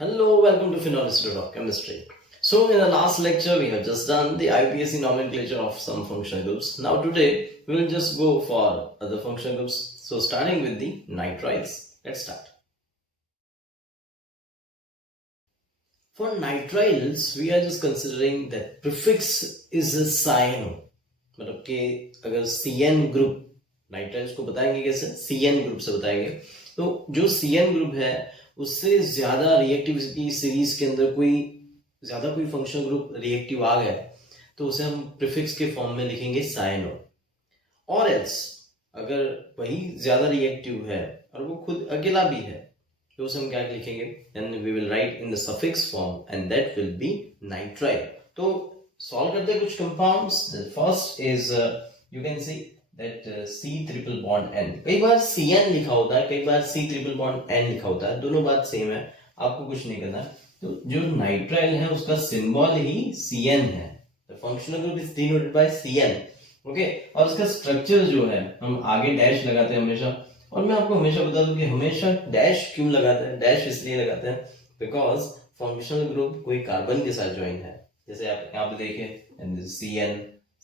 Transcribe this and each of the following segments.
Hello, welcome to Phenol Institute of Chemistry. So, in the last lecture, we have just done the IPSC nomenclature of some functional groups. Now, today, we will just go for other functional groups. So, starting with the nitriles. Let's start. For nitriles, we are just considering that prefix is a cyano. मतलब कि अगर CN group nitriles को बताएंगे कैसे, CN group से बताएंगे. तो जो CN ग्रुप है उससे ज्यादा रिएक्टिविटी सीरीज के अंदर कोई फंक्शनल ग्रुप रिएक्टिव आ गया तो उसे हम प्रीफिक्स के फॉर्म में लिखेंगे साइनो. और एल्स अगर वही ज्यादा रिएक्टिव है और वो खुद अकेला भी है तो उसे हम क्या लिखेंगे, then we will write in the suffix form and that will be nitrile. तो सॉल्व करते हैं कुछ compounds. First is you can see that C triple bond N. कई बार CN लिखा होता है, कई बार C ट्रिपल बॉन्ड N लिखा होता है, दोनों बात सेम है, आपको कुछ नहीं करना. तो जो नाइट्राइल है उसका सिंबल ही CN है. The functional group is denoted by CN. Okay, और इसका स्ट्रक्चर जो है हम आगे डैश लगाते हैं हमेशा. और मैं आपको हमेशा बता दूं कि हमेशा डैश क्यों लगाते हैं. डैश इसलिए लगाते हैं बिकॉज फंक्शनल ग्रुप कोई कार्बन के साथ ज्वाइन है. जैसे आप यहाँ पे देखें CN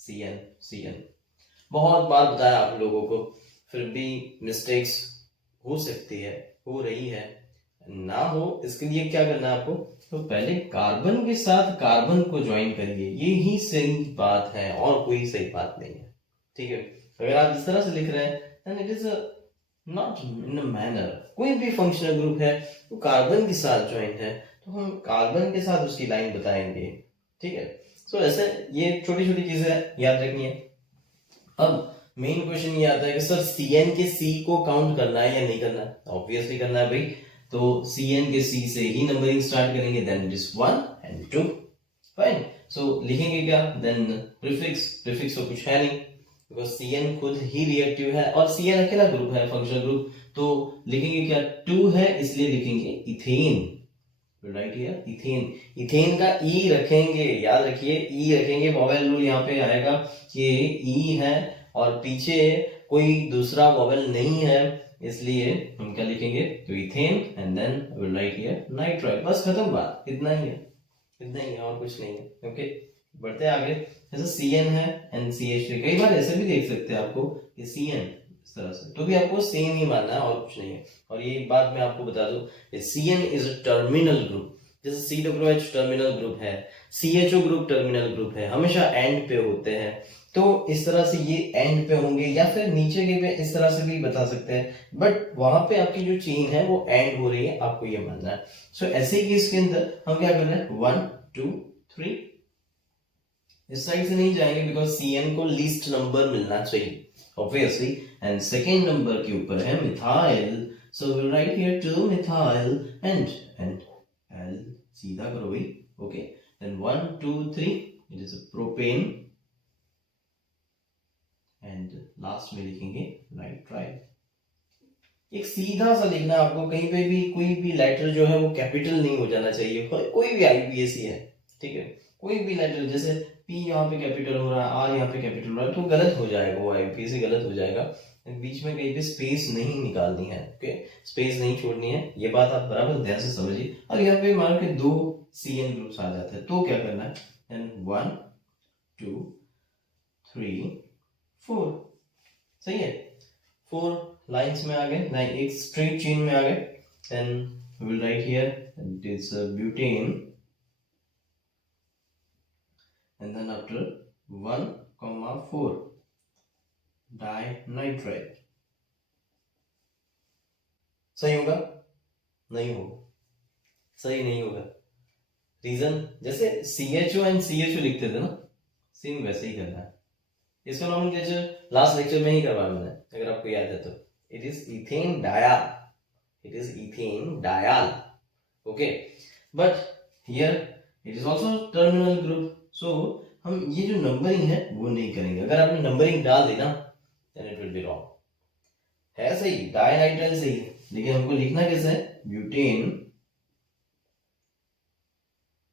CN CN. बहुत बार बताया आप लोगों को, फिर भी मिस्टेक्स हो सकती है, हो रही है, ना हो इसके लिए क्या करना है आपको, तो पहले कार्बन के साथ कार्बन को ज्वाइन करिए. ये ही सही बात है और कोई सही बात नहीं है. ठीक है, अगर आप इस तरह से लिख रहे हैं then it is not in a manner. कोई भी फंक्शनल ग्रुप है तो कार्बन के साथ ज्वाइन है तो हम कार्बन के साथ उसकी लाइन बताएंगे. ठीक है, सो ऐसे ये छोटी छोटी चीजें याद रखनी है. अब मेन क्वेश्चन ये आता है कि सर CN के C को काउंट करना है या नहीं करना है. ऑब्वियसली करना है भाई. तो CN के C से ही नंबरिंग स्टार्ट करेंगे. Then it is 1 and 2. Fine. So लिखेंगे क्या, देन प्रीफिक्स तो कुछ है नहीं बिकॉज CN खुद ही रिएक्टिव है और CN अकेला ग्रुप है, फंक्शनल ग्रुप. तो लिखेंगे क्या, 2 है इसलिए लिखेंगे ethane. Right here ethane. Ethane का ई रखेंगे, याद रखिए ई रखेंगे. वॉवेल रूल यहाँ पे आएगा कि ई है और पीछे कोई दूसरा वॉवेल नहीं है, इसलिए हम क्या लिखेंगे, तो ethane and then will write here nitrile. बस खत्म बात, इतना ही है, इतना ही है और कुछ नहीं है. ओके, बढ़ते हैं आगे. जैसे CN है NCH3. कई बार ऐसे भी देख सकते हैं आपको कि CN इस तरह से, तो भी आपको सेम ही मानना है और कुछ नहीं है. और ये बात मैं आपको बता दूं, CN is a terminal group. जैसे COOH टर्मिनल ग्रुप है, CHO ग्रुप टर्मिनल ग्रुप है, हमेशा एंड पे होते हैं. तो इस तरह से ये एंड पे होंगे या फिर नीचे के पे, इस तरह से भी बता सकते हैं. बट वहां पे आपकी जो चेन है वो एंड हो रही है, आपको ये मानना है. सो ऐसे केस के अंदर हम क्या कर रहे हैं, 1 2 3. इस साइड से नहीं जाएंगे बिकॉज CN को लीस्ट नंबर मिलना चाहिए ऑब्वियसली. एंड सेकेंड नंबर के ऊपर है methyl. So will write here 2 methyl and L. सीधा करो भाई. Okay, then 1 2 3 it is propane and last में लिखेंगे नाइट्राइल. एक सीधा सा लिखना आपको, कहीं पे भी कोई भी लेटर जो है वो कैपिटल नहीं हो जाना चाहिए. कोई भी IPSC है, ठीक है, कोई भी लेटर, जैसे P यहाँ पे कैपिटल हो रहा है, R यहाँ पे कैपिटल हो रहा है, तो गलत हो जाएगा, वो IPSC गलत हो जाएगा. बीच में कहीं पे स्पेस नहीं निकालनी है. ओके, स्पेस नहीं छोड़नी है, ये बात आप बराबर ध्यान से समझिए. अब यहाँ पे मान के 2 CN ग्रुप्स आ जाते हैं तो क्या करना है, देन 1 2 3 4. सही है, 4 लाइंस में आ गए, ना एक स्ट्रेट चेन में आ गए. Then we will write here it is butane and then after 1,4 dinitrile. सही होगा, नहीं होगा, सही नहीं होगा. रीजन, जैसे CHO एंड CHO लिखते थे ना, सेम वैसे ही करना है. इसका नॉमेनक्लेचर लास्ट लेक्चर में ही करवाया मैंने, अगर आपको याद है तो. It is ethane diol, it is ethane diol. Okay, but here it is also terminal group. So हम ये जो नंबरिंग है वो नहीं करेंगे. अगर आपने नंबरिंग डाल दी ना then it will be wrong. है सही, डाइनाइट्राइल सही है, लेकिन हमको लिखना कैसे है, ब्यूटेन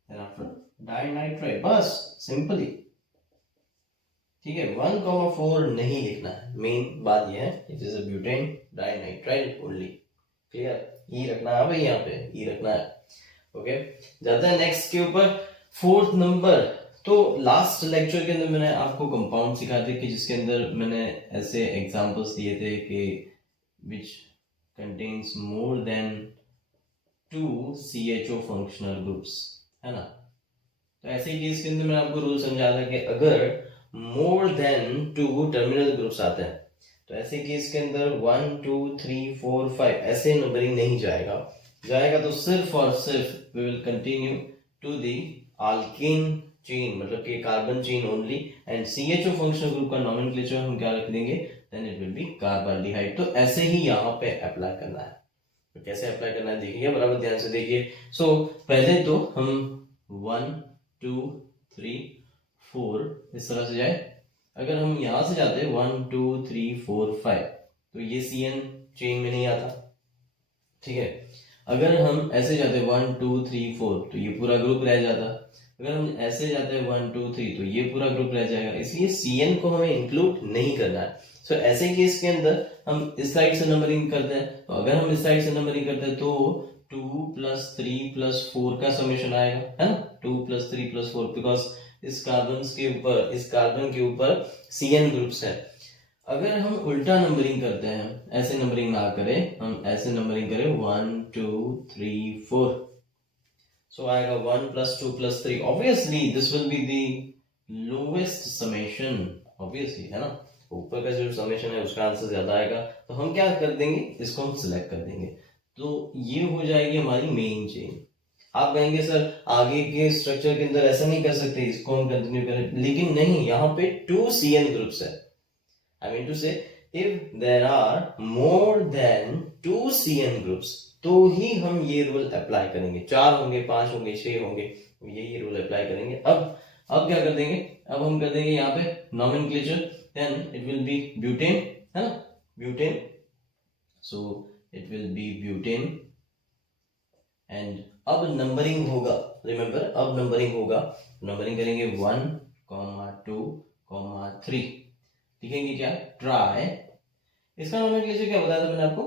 then after डाइनाइट्राइल, बस सिंपली. ठीक है, 1,4 नहीं लिखना है. मेन बात यह है, it is a butane dinitrile only. Clear, ई रखना है भाई, यहाँ पे ई रखना है. ओके, जाते हैं नेक्स्ट के ऊपर, फोर्थ नंबर। तो लास्ट लेक्चर के अंदर मैंने आपको कंपाउंड सिखाए थे कि जिसके अंदर मैंने ऐसे एग्जांपल्स दिए थे कि which contains more than 2 CHO functional groups, है ना। तो ऐसे ही केस के अंदर मैंने आपको रूल समझाया था कि अगर मोर देन 2 टर्मिनल ग्रुप्स आते हैं तो ऐसे केस के अंदर 1 2 3 4 5 ऐसे नंबरिंग नहीं जाएगा तो सिर्फ और सिर्फ we will continue to the alkane chain, मतलब कि carbon chain only, and CHO functional group का नोमेनक्लेचर हम क्या रख देंगे, then it will be carbaldehyde. तो ऐसे ही यहाँ पे अप्लाई करना है। तो कैसे अप्लाई करना है देखिए, बराबर ध्यान से देखिए। सो पहले तो हम 1 2 3 4 इस तरह से जाए। अगर हम यहां से जाते 1 2 3 4 5 तो ये CN चेन में नहीं आता, ठीक है। अगर हम ऐसे जाते 1 2 3 4 तो ये पूरा ग्रुप रह जाता। अगर हम ऐसे जाते 1 2 3 तो ये पूरा ग्रुप रह जाएगा, इसलिए CN को हमें इंक्लूड नहीं करना है। सो ऐसे केस के अंदर हम इस साइड से नंबरिंग करते हैं। तो अगर हम इस साइड से नंबरिंग करते हैं तो 2 + 3 + 4 का समेशन आएगा, है ना। 2 + 3 + 4, बिकॉज इस कार्बन के ऊपर CN ग्रुप्स है। अगर हम उल्टा नंबरिंग करते हैं, ऐसे नंबरिंग ना करें, हम ऐसे नंबरिंग करें 1 2 3 4, सो आएगा 1 + 2 + 3। Obviously this will be the lowest summation, obviously, है ना। ऊपर का जो समेशन है उसका आंसर ज्यादा आएगा, तो हम क्या कर देंगे, इसको हम सिलेक्ट कर देंगे। तो ये हो जाएगी हमारी मेन चेन। आप कहेंगे सर आगे के स्ट्रक्चर के अंदर ऐसा नहीं कर सकते, इसको हम कंटिन्यू करें, लेकिन नहीं, यहाँ पे 2 CN ग्रुप्स है। I mean to say, if there are more than 2 CN groups, तो ही हम ये रूल अप्लाई करेंगे। 4 होंगे, 5 होंगे, 6 होंगे, यही रूल अप्लाई करेंगे। अब क्या कर देंगे, अब हम कर देंगे यहाँ पे nomenclature, then it will be butane, है ना, butane. So it will be butane, and अब नंबरिंग होगा, रिमेंबर, अब नंबरिंग होगा। नंबरिंग करेंगे 1 2 3, लिखेंगे क्या, ट्राई। इसका नोमेनक्लेचर क्या बताया था मैंने आपको,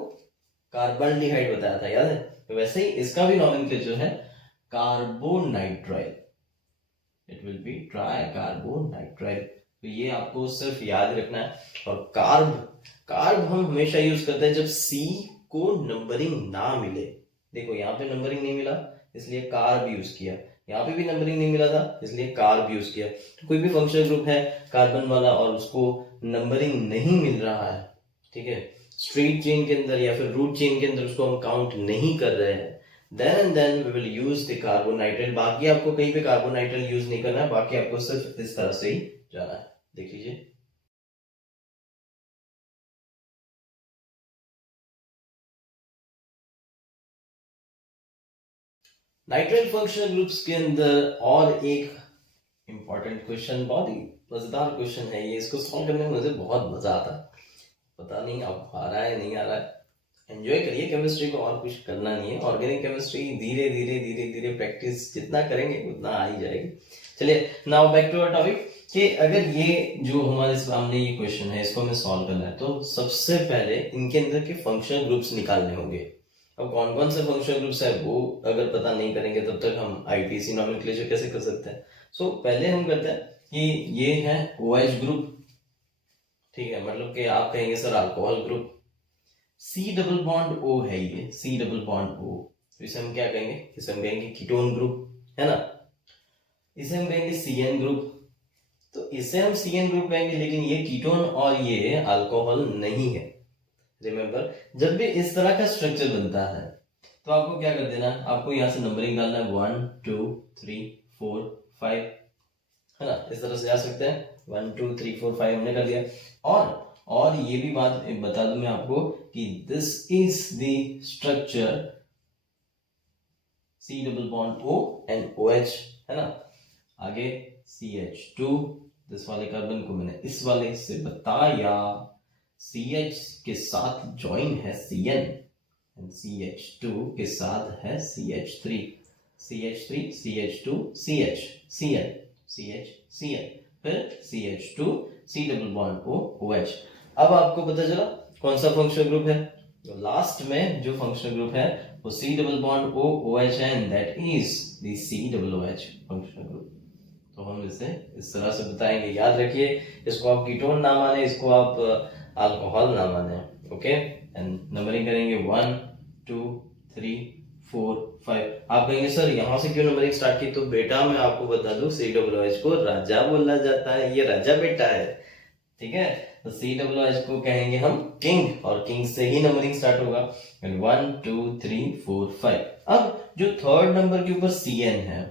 कार्बाल्डिहाइड बताया था, याद है। तो वैसे ही इसका भी नोमेनक्लेचर है carbonitrile, it will B try carbonitrile. तो ये आपको सिर्फ याद रखना है। और कार्ब हम हमेशा यूज करते हैं जब C को नंबरिंग ना मिले। देखो यहाँ पे नंबरिंग नहीं मिला इसलिए कार्ब यूज किया, यहाँ पे भी नंबरिंग नहीं मिला था इसलिए कार्ब यूज किया। तो कोई भी फंक्शनल ग्रुप है कार्बन वाला और उसको नंबरिंग नहीं मिल रहा है, ठीक है, स्ट्रेट चेन के अंदर या फिर रूट चेन के अंदर उसको हम काउंट नहीं कर रहे हैं, then we will use the carbonitrile. बाकी आपको कहीं पे कार्बोनाइट्राइल यूज नहीं करना है, बाकी आपको सिर्फ इस तरह से ही जाना है। देख लीजिए, नाइट्राइल फंक्शनल ग्रुप्स के अंदर और एक इंपॉर्टेंट क्वेश्चन, बहुत ही मजेदार क्वेश्चन है ये, इसको सॉल्व करने में मुझे बहुत मजा आता है। पता नहीं अब आ रहा है नहीं आ रहा है, एंजॉय करिए केमिस्ट्री को, और कुछ करना नहीं है। ऑर्गेनिक केमिस्ट्री धीरे धीरे धीरे धीरे प्रैक्टिस जितना करेंगे उतना आ ही जाएगी। चलिए, now back to our topic, कि अगर ये जो हमारे सामने ये क्वेश्चन है इसको हमें सॉल्व करना है तो सबसे पहले इनके अंदर के फंक्शनल ग्रुप्स निकालने होंगे। अब कौन कौन से फंक्शनल ग्रुप्स है वो अगर पता नहीं करेंगे तब तक हम ITC नोमेनक्लेचर कैसे कर सकते हैं। सो पहले हम करते हैं कि ये है OH ग्रुप, ठीक है, मतलब कि आप कहेंगे sir alcohol group. C double bond O है ये, C डबल बॉन्ड O, तो इसे हम क्या कहेंगे, इसे हम कहेंगे कीटोन ग्रुप, है ना। इसे हम कहेंगे CN ग्रुप, तो इसे हम CN ग्रुप कहेंगे, लेकिन ये कीटोन और ये अल्कोहल नहीं है। रिमेंबर, जब भी इस तरह का स्ट्रक्चर बनता है तो आपको क्या कर देना है, आपको यहां से नंबरिंग डालना है 1 2 3 4 5, है ना, इस तरह से जा सकते हैं। 1 2 3 4 5 हमने कर दिया। और ये भी बात बता दूं मैं आपको कि this is the structure C double bond O and OH, है ना। आगे CH2, दिस वाले कार्बन को मैंने इस वाले से बताया, CH के साथ ज्वाइन है CN, एंड CH2 के साथ है CH3, CH3 CH2 CH CN CH CN, फिर CH2 C double bond O OH। अब आपको पता चला कौन सा फंक्शनल ग्रुप है, तो लास्ट में जो फंक्शनल ग्रुप है वो C double bond O OH and that is the C double OH functional group. तो हम इसे इस तरह से बताएंगे, याद रखिए इसको आप कीटोन ना माने, इसको आप अल्कोहल ना माने। ओके, एंड नंबरिंग करेंगे 1 2 3 4 5। आप कहेंगे सर यहाँ से क्यों नंबरिंग स्टार्ट की? तो बेटा मैं आपको बता दूं COOH को राजा बोला जाता है, ये राजा बेटा है, ठीक है। तो COOH को कहेंगे हम किंग, और किंग से ही नंबरिंग स्टार्ट होगा। 1 2 3 4 5। अब जो थर्ड नंबर के ऊपर CN है,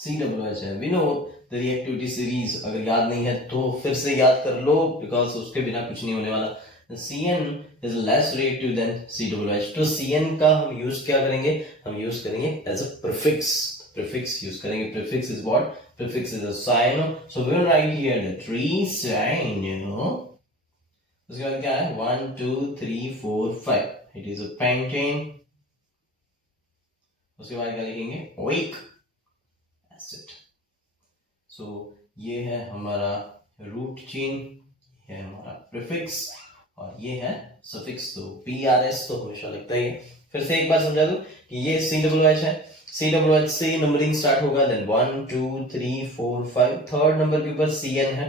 COOH है, we know the reactivity series, अगर याद नहीं है तो फिर से याद कर लो, बिकॉज उसके बिना कुछ नहीं होने वाला। CN is less reactive than COOH। तो CN का हम यूज क्या करेंगे? हम यूज करेंगे as a prefix, prefix use करेंगे। Prefix is what? Prefix is a cyano, so we will write here the 3 cyano। उसके बाद क्या है? 1 2 3 4 5, it is a pentane। उसके बाद क्या लिखेंगे? oic acid। so ये है हमारा रूट चेन, ये है हमारा प्रीफिक्स, और ये है सफिक्स। तो PRS तो हमेशा लगता ही है। फिर से एक बार समझा दूं कि ये COOH है, COOH से नंबरिंग स्टार्ट होगा, देन 1 2 3 4 5। थर्ड नंबर के ऊपर CN है।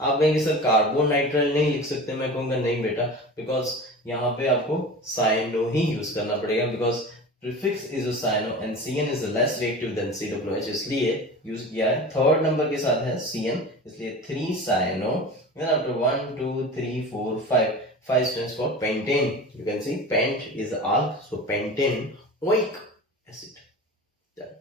आप कहेंगे सर कार्बन नाइट्राइल नहीं लिख सकते? मैं कहूंगा नहीं बेटा, बिकॉज यहाँ पे आपको साइनो ही यूज करना पड़ेगा, because prefix is a cyano and CN is less reactive than COOH, इसलिए यूज किया है। थर्ड नंबर के साथ है CN, इसलिए 3 cyano. then after 1 2 3 4 5, 5 stands for pentane। you can see pent is alk, so pentane oic acid। done।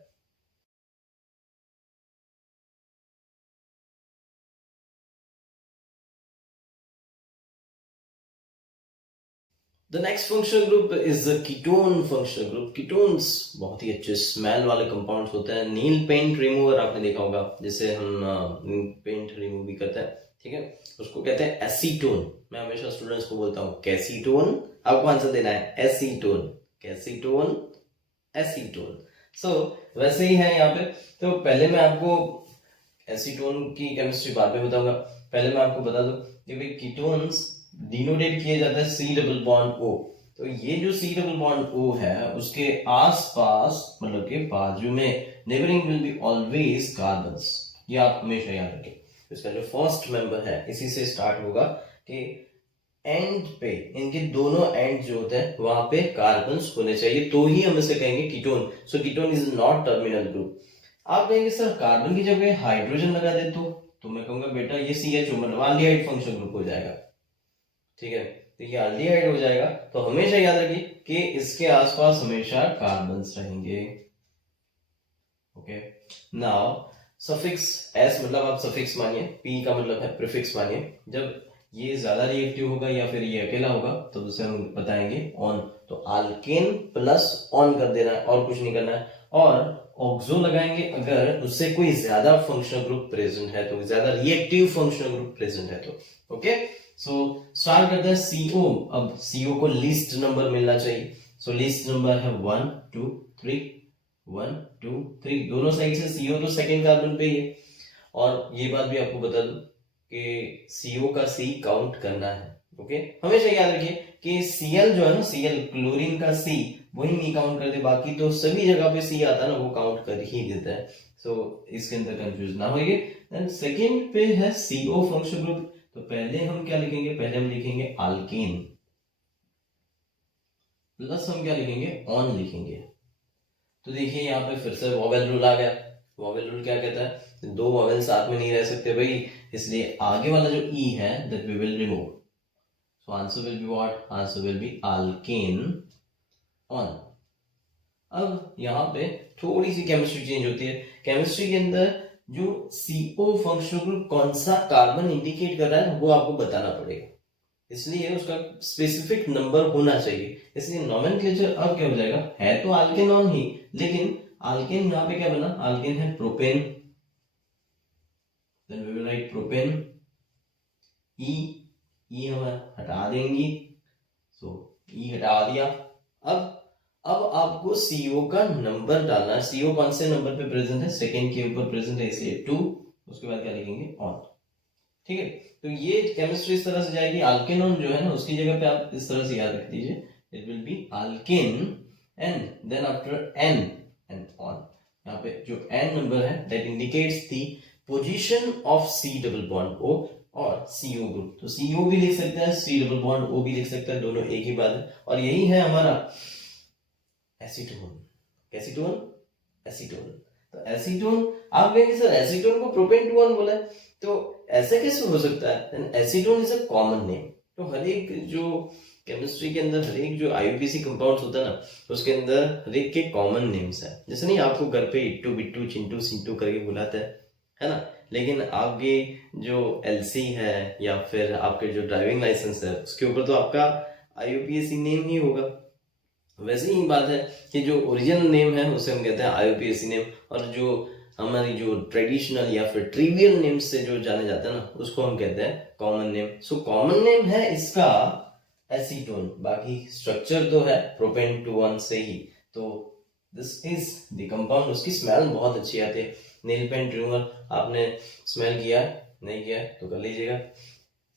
The next functional group is the ketone functional group। ketones बहुत ही अच्छे smell वाले compounds होते हैं। नील paint remover आपने देखा होगा, जिसे हम पेंट रिमूव भी करते हैं, ठीक है, उसको कहते हैं एसीटोन। मैं हमेशा स्टूडेंट्स को बोलता हूँ कैसीटोन, आपको आंसर देना है एसीटोन, कैसीटोन, एसीटोन। सो वैसे ही है यहाँ पे। तो पहले मैं आपको एसीटोन की केमिस्ट्री बाद में बताऊंगा, पहले मैं आपको बता दूं कि भाई कीटोन्स डिनोटेट किए जाते हैं C डबल बॉन्ड O। तो ये जो C डबल बॉन्ड O है उसके आसपास, मतलब के बाजू में, neighbouring will be always carbons. ये आप हमेशा याद रखें। इसका जो फर्स्ट मेंबर है इसी से स्टार्ट होगा कि एंड पे, इनके दोनों एंड जो होते हैं वहां पे कार्बन्स होने चाहिए, तो ही हम इसे कहेंगे ketone. So ketone is not terminal group. आप कहेंगे सर कार्बन की जगह हाइड्रोजन लगा दे तो मैं कहूंगा बेटा ये CHO मतलब एल्डिहाइड फंक्शनल ग्रुप हो जाएगा, ठीक है। तो ये एल्डिहाइड हो जाएगा। तो हमेशा याद रखिए कि इसके आसपास हमेशा कार्बन्स रहेंगे। ओके, नाउ सफिक्स S मतलब आप सफिक्स मानिए, P का मतलब है प्रीफिक्स मानिए। जब ये ज्यादा रिएक्टिव होगा या फिर ये अकेला होगा तो उसे हम बताएंगे ऑन। तो अल्केन प्लस ऑन कर देना है और कुछ नहीं करना है। और ऑक्सो लगाएंगे अगर उससे कोई ज्यादा फंक्शनल ग्रुप प्रेजेंट है, तो ज्यादा रिएक्टिव फंक्शनल ग्रुप प्रेजेंट है तो। ओके, सो स्टार्ट करते हैं CO। अब CO को लीस्ट नंबर मिलना चाहिए। सो लीस्ट नंबर है 1 2 3, 1 2 3, दोनों साइड से CO तो सेकेंड कार्बन पे ही है। और ये बात भी आपको बता दूं कि CO का C काउंट करना है। ओके, हमेशा याद रखिए कि Cl जो है ना, Cl क्लोरीन का C वही नहीं काउंट करते, बाकी तो सभी जगह पे C आता है ना, वो काउंट कर ही देता है। सो इसके अंदर कंफ्यूज ना होइए। देन सेकंड पे है CO फंक्शनल ग्रुप। तो पहले हम क्या लिखेंगे? पहले हम लिखेंगे अल्केन, प्लस हम क्या लिखेंगे? ऑन लिखेंगे। तो देखिए यहाँ पे फिर से वॉवेल रूल आ गया। वॉवेल रूल क्या कहता है? दो वॉवेल साथ में नहीं रह सकते भाई, इसलिए आगे वाला जो E है that we will remove. So answer will be what? Answer will be alkanone. अब यहाँ पे थोड़ी सी केमिस्ट्री चेंज होती है। केमिस्ट्री के अंदर जो CO फंक्शनल ग्रुप कौन सा कार्बन इंडिकेट कर रहा है वो आपको बताना पड़ेगा, इसलिए उसका स्पेसिफिक नंबर होना चाहिए। इसलिए नोमेनक्लेचर अब क्या हो जाएगा? है तो अल्केनॉन ही, लेकिन अल्केन यहाँ पे क्या बना? अल्केन है propane, then we will write propane. ई हम हटा देंगे, सो ई हटा दिया। अब आपको CO का नंबर डालना है। CO कौन से नंबर पे प्रेजेंट है? सेकेंड के ऊपर प्रेजेंट है, इसलिए 2। उसके बाद क्या लिखेंगे? ऑन, ठीक है। तो ये केमिस्ट्री इस तरह से जाएगी, अल्केनोन जो है ना उसकी जगह पे आप इस तरह से याद रख दीजिए, it will be alkane and then after N and on, यहाँ पे जो एन नंबर है that indicates the position of C double bond O और सीओ ग्रुप। तो सीओ भी लिख सकते हैं, सी डबल बॉन्ड ओ भी लिख सकते हैं, दोनों एक ही बात है। और यही है हमारा एसीटोन। एसीटोन एसीटोन तो एसीटोन, आप कहेंगे सर एसीटोन को प्रोपेन 2 1 बोला है, तो ऐसे कैसे हो सकता है? Acetone is a common name. तो हर एक जो केमिस्ट्री के अंदर हर एक जो आईयूपीएसी कंपाउंड्स होता है ना उसके अंदर हर एक के कॉमन नेम्स है। जैसे नहीं आपको घर पे इट्टू बिट्टू चिंटू सिंटू करके बुलाते हैं, है ना, लेकिन आपके जो एलसी है या फिर आपके जो ड्राइविंग लाइसेंस है उसके ऊपर तो आपका आईयूपीएसी नेम ही होगा। वैसे ही बात है कि जो ओरिजिनल नेम है उसे हम कहते हैं आईयूपीएसी नेम, और जो हमारी जो ट्रेडिशनल या फिर ट्रिवियल नेम से जो जाने जाते हैं ना उसको हम कहते हैं common name. So common name है इसका एसीटोन, बाकी स्ट्रक्चर तो है प्रोपेन 2 1 से ही। तो दिस इज द कंपाउंड। उसकी स्मेल बहुत अच्छी आती है। नील पेंट रिमूवर आपने स्मेल किया नहीं किया तो कर लीजिएगा।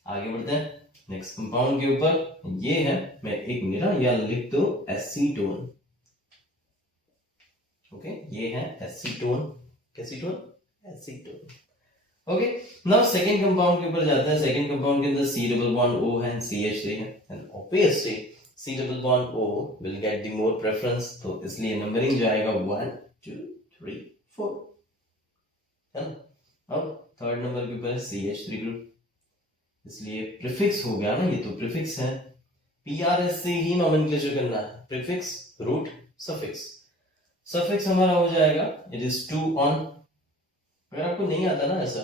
आगे बढ़ते हैं नेक्स्ट कंपाउंड के ऊपर। ये है, मैं एक मिनट या लिख दो एसीटोन। ओके, ये है acetone. Acetone acetone. Okay, now second compound के ऊपर जाते हैं। सेकंड कंपाउंड के अंदर सी डबल बॉन्ड ओ है, CH3 है, and obviously C double bond O will get the more preference, तो इसलिए नंबरिंग जो आएगा 1 2 3 4 है ना। अब थर्ड नंबर के ऊपर है CH3 ग्रुप, इसलिए प्रीफिक्स हो गया ना, ये तो प्रीफिक्स है। PRS से ही नोमेनक्लेचर करना है, प्रीफिक्स रूट सफिक्स। सफिक्स हमारा हो जाएगा इट इज 2 ऑन। अगर आपको नहीं आता ना, ऐसा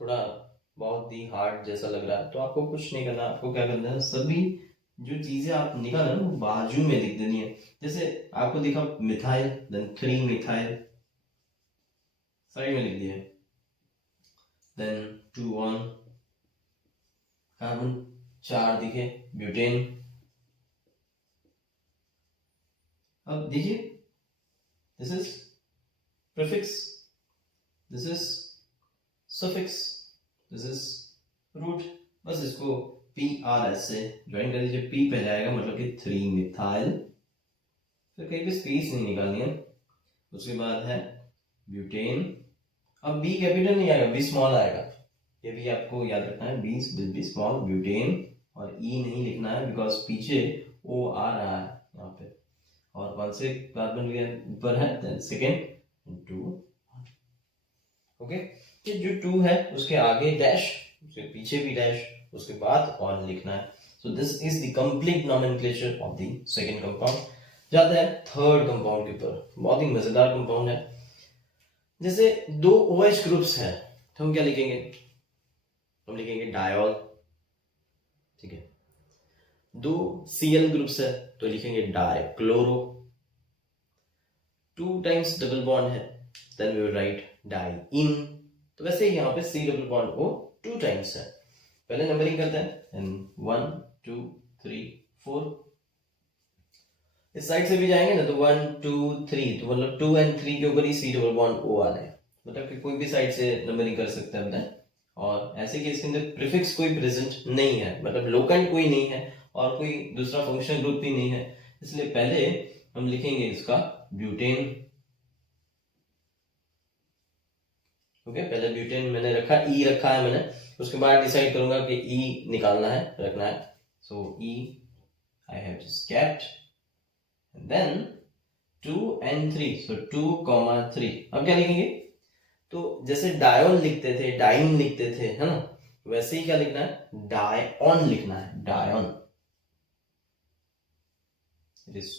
थोड़ा बहुत ही हार्ड जैसा लग रहा है, तो आपको कुछ नहीं करना। आपको क्या करना है, सभी जो चीजें आप निकाल रहे हो वो बाजू में लिख देनी है। जैसे आपको दिखा मिथाइल, देन 3 मिथाइल साइड में लिख दिया, देन 2 ऑन कार्बन 4 दिखे ब्यूटेन। अब देखिए this is prefix, this is suffix, this is root. बस इसको PRS से ज्वाइन कर दीजिए। P पहले आएगा मतलब कि 3 मिथाइल, फिर कहीं पे स्पेस नहीं निकालनी है। उसके बाद है ब्यूटेन। अब B कैपिटल नहीं आएगा, B स्मॉल आएगा, ये भी आपको याद रखना है। B will be small butane, और E नहीं लिखना है बिकॉज पीछे O आ रहा है यहाँ पे, और कौन से कार्बन के ऊपर है, देन सेकेंड 2। ओके, ये जो 2 है उसके आगे डैश, उसके पीछे भी डैश, उसके बाद ऑन लिखना है। So this is the complete nomenclature of the second compound. जाता है थर्ड कंपाउंड के ऊपर। बहुत ही मजेदार कंपाउंड है। जैसे 2 OH ग्रुप्स हैं तो हम क्या लिखेंगे, हम लिखेंगे डायोल, ठीक है। 2 Cl ग्रुप्स है तो लिखेंगे डाइक्लोरो। 2 टाइम्स डबल बॉन्ड है then we will write diene. तो वैसे ही यहाँ पे C double bond O 2 times है। पहले नंबरिंग करते हैं, 1 2 3 4। इस साइड से भी जाएंगे ना तो 1 2 3, तो मतलब 2 और 3 के ऊपर ही C डबल बॉन्ड O आ रहा है, मतलब कि कोई भी साइड से नंबरिंग कर सकते हैं बताएं। और ऐसे केस के अंदर प्रीफिक्स कोई प्रेजेंट नहीं है, मतलब लोकेंट कोई नहीं है और कोई दूसरा फंक्शनल ग्रुप भी नहीं है, इसलिए पहले हम लिखेंगे इसका ब्यूटेन। ओके, पहले ब्यूटेन मैंने रखा, E रखा है मैंने, उसके बाद डिसाइड करूंगा कि E निकालना है रखना है। सो E I have just kept, and then 2 and 3, so 2, 3। अब क्या लिखेंगे, तो जैसे डायोन लिखते थे, डाइन लिखते थे, है ना, वैसे ही क्या लिखना है, डायन लिखना है, डायन।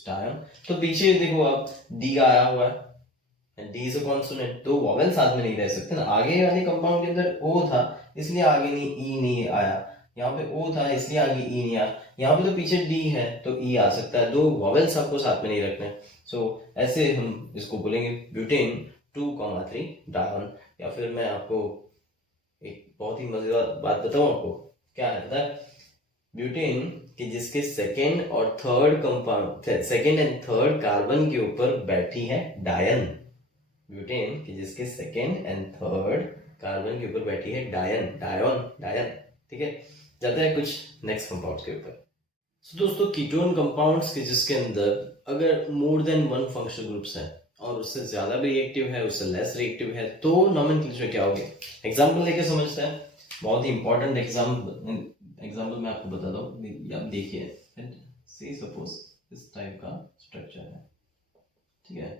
डायन। तो पीछे देखो आप D आया हुआ है, D इज अ कॉन्सोनेंट, तो वॉवेल साथ में नहीं रह सकते ना। आगे वाले कंपाउंड के अंदर O था इसलिए आगे नहीं E नहीं आया, यहाँ पे O था इसलिए आगे E नहीं आया, यहाँ पे तो पीछे D है तो E आ सकता है। 2 वॉवेल्स आपको साथ में नहीं रखने। सो ऐसे हम इसको बोलेंगे ब्यूटेन 2, 3 डायन। या फिर मैं आपको एक बहुत ही मजेदार बात बताऊं आपको, क्या है पता है, ब्यूटेन कि जिसके सेकेंड और third compound, second and third carbon के ऊपर बैठी है डायन। ब्यूटेन कि जिसके सेकेंड एंड थर्ड कार्बन के ऊपर बैठी है डायन, डायन, ठीक है। जाता है कुछ नेक्स्ट कंपाउंड के ऊपर। So, दोस्तों कीटोन कंपाउंड्स के जिसके अंदर अगर more than one functional groups है और उससे ज्यादा भी रिएक्टिव है, उससे लेस रिएक्टिव है, तो नोमेनक्लेचर क्या होगी। एग्जांपल लेके समझते हैं, बहुत ही इंपॉर्टेंट एग्जांपल मैं आपको बताता हूँ, आप देखिए। सी सपोज इस टाइप का स्ट्रक्चर है, ठीक है,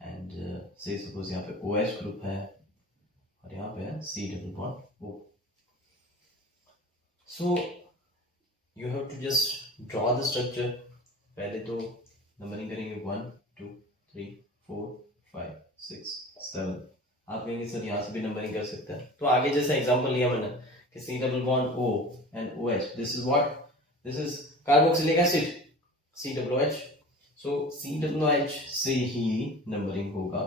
एंड सी सपोज यहाँ पे OH ग्रुप है और यहाँ पे है C+O। So you have to just draw the structure. पहले तो नंबरिंग करेंगे 1 2 3 4 5 6 7। आप कहेंगे सर यहाँ से भी नंबरिंग कर सकते हैं, तो आगे जैसा एग्जांपल लिया मैंने कि C+O and OH, this is what, this is carboxylic acid COOH। So COOH से ही नंबरिंग होगा।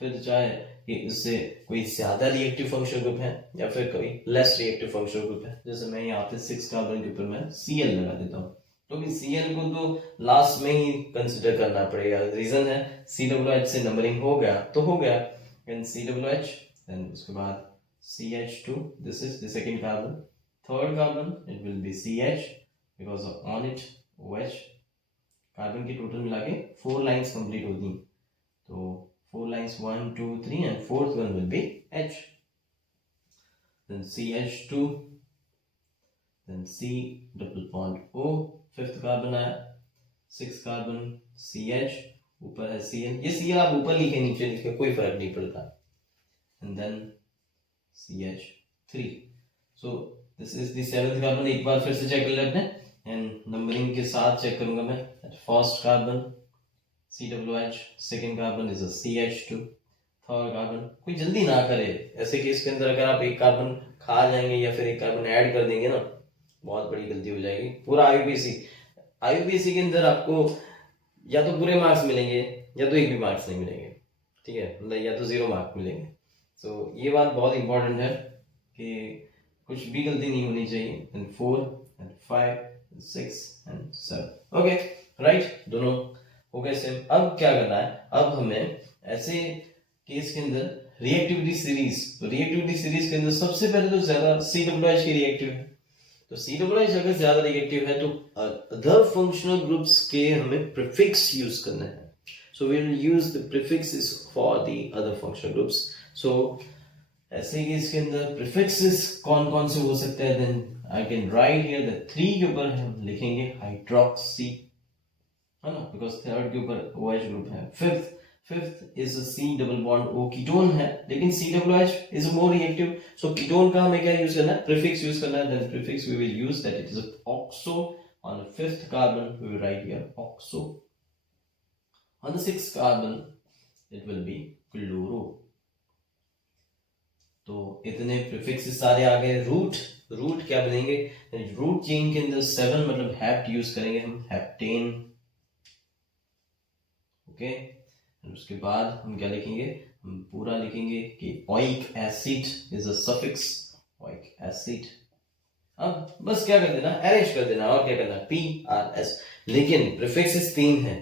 फिर चाहे कि इससे कोई ज्यादा रिएक्टिव फंक्शनल ग्रुप है या फिर कोई लेस रिएक्टिव फंक्शनल ग्रुप है, जैसे मैं यहाँ पे 6 कार्बन के ऊपर मैं Cl लगा देता हूँ, तो भी Cl को तो लास्ट में ही कंसिडर करना पड़ेगा। रीजन है COOH से नंबरिंग हो गया तो हो गया, एंड COOH, देन उसके बाद CH2, this is the second carbon, third carbon it will B CH because on it OH। Carbon की टोटल मिला के 4 लाइन्स कंप्लीट होगी, तो 4 lines 1 2 3 and fourth one will be H, then CH2, then C double bond O, fifth carbon आया, 6 carbon CH, ऊपर है Cl, ये Cl आप ऊपर लिखे नीचे लिखे कोई फर्क नहीं पड़ता, and then CH3। so this is the 7th carbon। एक बार फिर से चेक कर लेते हैं, and numbering के साथ चेक करूंगा मैं। first carbon COOH, second carbon is a CH2, third carbon। कोई जल्दी ना करे, ऐसे केस के अंदर अगर आप एक कार्बन खा जाएंगे या फिर एक कार्बन ऐड कर देंगे ना, बहुत बड़ी गलती हो जाएगी। पूरा आईयूपीएससी के अंदर आपको या तो पूरे मार्क्स मिलेंगे या तो एक भी मार्क्स नहीं मिलेंगे, ठीक है, मतलब या तो 0 मार्क मिलेंगे। तो ये बात बहुत इंपॉर्टेंट है कि कुछ भी गलती नहीं होनी चाहिए। 4 and 5 and 6 and 7, okay right, दोनों हो गए सेम। अब क्या करना है, अब हमें ऐसे केस के अंदर रिएक्टिविटी सीरीज, तो रिएक्टिविटी सीरीज के अंदर सबसे पहले तो ज्यादा COOH की रिएक्टिव है, तो COOH अगर ज्यादा रिएक्टिव है तो अदर फंक्शनल ग्रुप्स के हमें प्रीफिक्स यूज करना है। So we will use the prefixes for the other functional groups. So ऐसे केस के अंदर प्रीफिक्सेस कौन कौन से हो सकते हैं, then I can write here the 3 के ऊपर हम लिखेंगे हाइड्रोक्सी, है ना, बिकॉज थर्ड के ऊपर OH ग्रुप है। Fifth is C double bond O, ketone है लेकिन COOH is more reactive, so ketone का हमें क्या यूज करना है, प्रीफिक्स यूज करना है। Then prefix we will use that it is oxo, on the fifth carbon we will write here oxo, on the sixth carbon it will be chloro. तो इतने prefix सारे आ गए। रूट क्या बनेंगे, रूट चेन के अंदर 7 मतलब हैप्ट यूज करेंगे हम, हैप्टेन, ओके। उसके बाद हम क्या लिखेंगे, हम पूरा लिखेंगे कि oic acid is a suffix, oic acid. अब बस क्या कर देना, अरेंज कर देना, और क्या करना, PRS। लेकिन प्रीफिक्सेस 3 हैं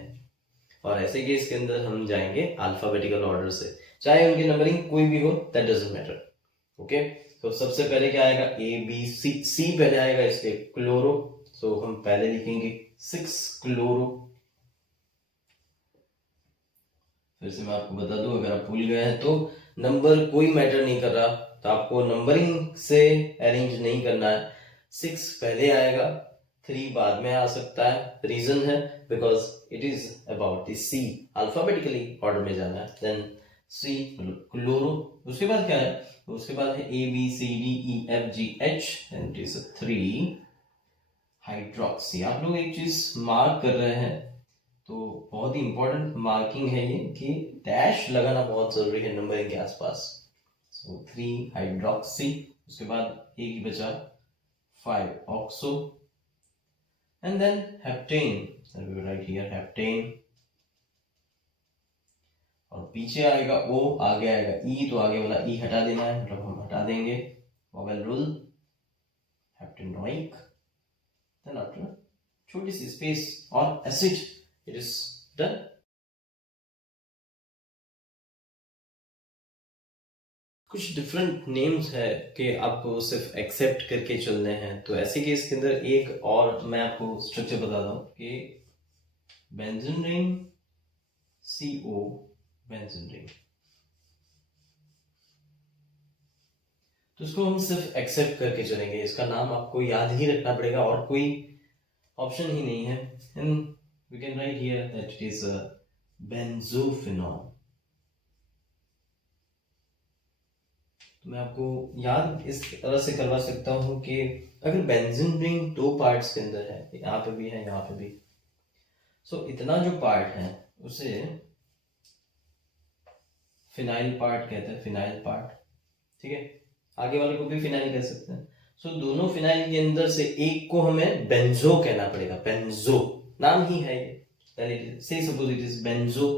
और ऐसे केस के अंदर हम जाएंगे अल्फाबेटिकल ऑर्डर से, चाहे उनकी नंबरिंग कोई भी हो, दैट डजंट मैटर, ओके। तो सबसे पहले क्या आएगा, ABC पहले आएगा, इसलिए क्लोरो। सो हम पहले लिखेंगे 6 क्लोरो। फिर से मैं आपको बता दूं, अगर आप भूल गए हैं तो नंबर कोई मैटर नहीं कर रहा, तो आपको नंबरिंग से अरेंज नहीं करना है। 6 पहले आएगा, 3 बाद में आ सकता है। रीजन है because it is about the C, alphabetically order में जाना है। देन C मतलब क्लोरो। उसके बाद क्या है, उसके बाद है ABCDEFGH and it is 3 hydroxy. आप लोग एक चीज मार्क कर रहे हैं, तो बहुत ही इंपॉर्टेंट मार्किंग है ये कि डैश लगाना बहुत जरूरी है नंबरिंग के आसपास। सो 3 हाइड्रोक्सी, उसके बाद एक ही बचा 5 oxo, and then heptane, we will write here heptane. और पीछे आएगा O, आगे आएगा E, तो आगे वाला E हटा देना है, मतलब हम हटा देंगे, वोवेल रूल, हेप्टेनोइक। देन आफ्टर छोटी सी स्पेस और एसिड, it is done। कुछ डिफरेंट नेम्स है कि आपको सिर्फ एक्सेप्ट करके चलने हैं। तो ऐसे केस के अंदर एक और मैं आपको स्ट्रक्चर बताता हूँ कि benzene ring, CO benzene ring, तो इसको हम सिर्फ एक्सेप्ट करके चलेंगे। इसका नाम आपको याद ही रखना पड़ेगा और कोई ऑप्शन ही नहीं है। And we can write here that it is benzophenol. तो मैं आपको याद इस तरह से करवा सकता हूं कि अगर बेंजीन रिंग दो पार्ट्स के अंदर है, यहाँ पे भी है यहाँ पे भी, सो इतना जो पार्ट है उसे फिनाइल पार्ट कहते हैं, फिनाइल पार्ट। ठीक है, आगे वाले को भी फिनाइल कह सकते हैं। सो दोनों फिनाइल के अंदर से एक को हमें बेंजो कहना पड़ेगा। बेंजो नाम ही है ये, से suppose it is benzo,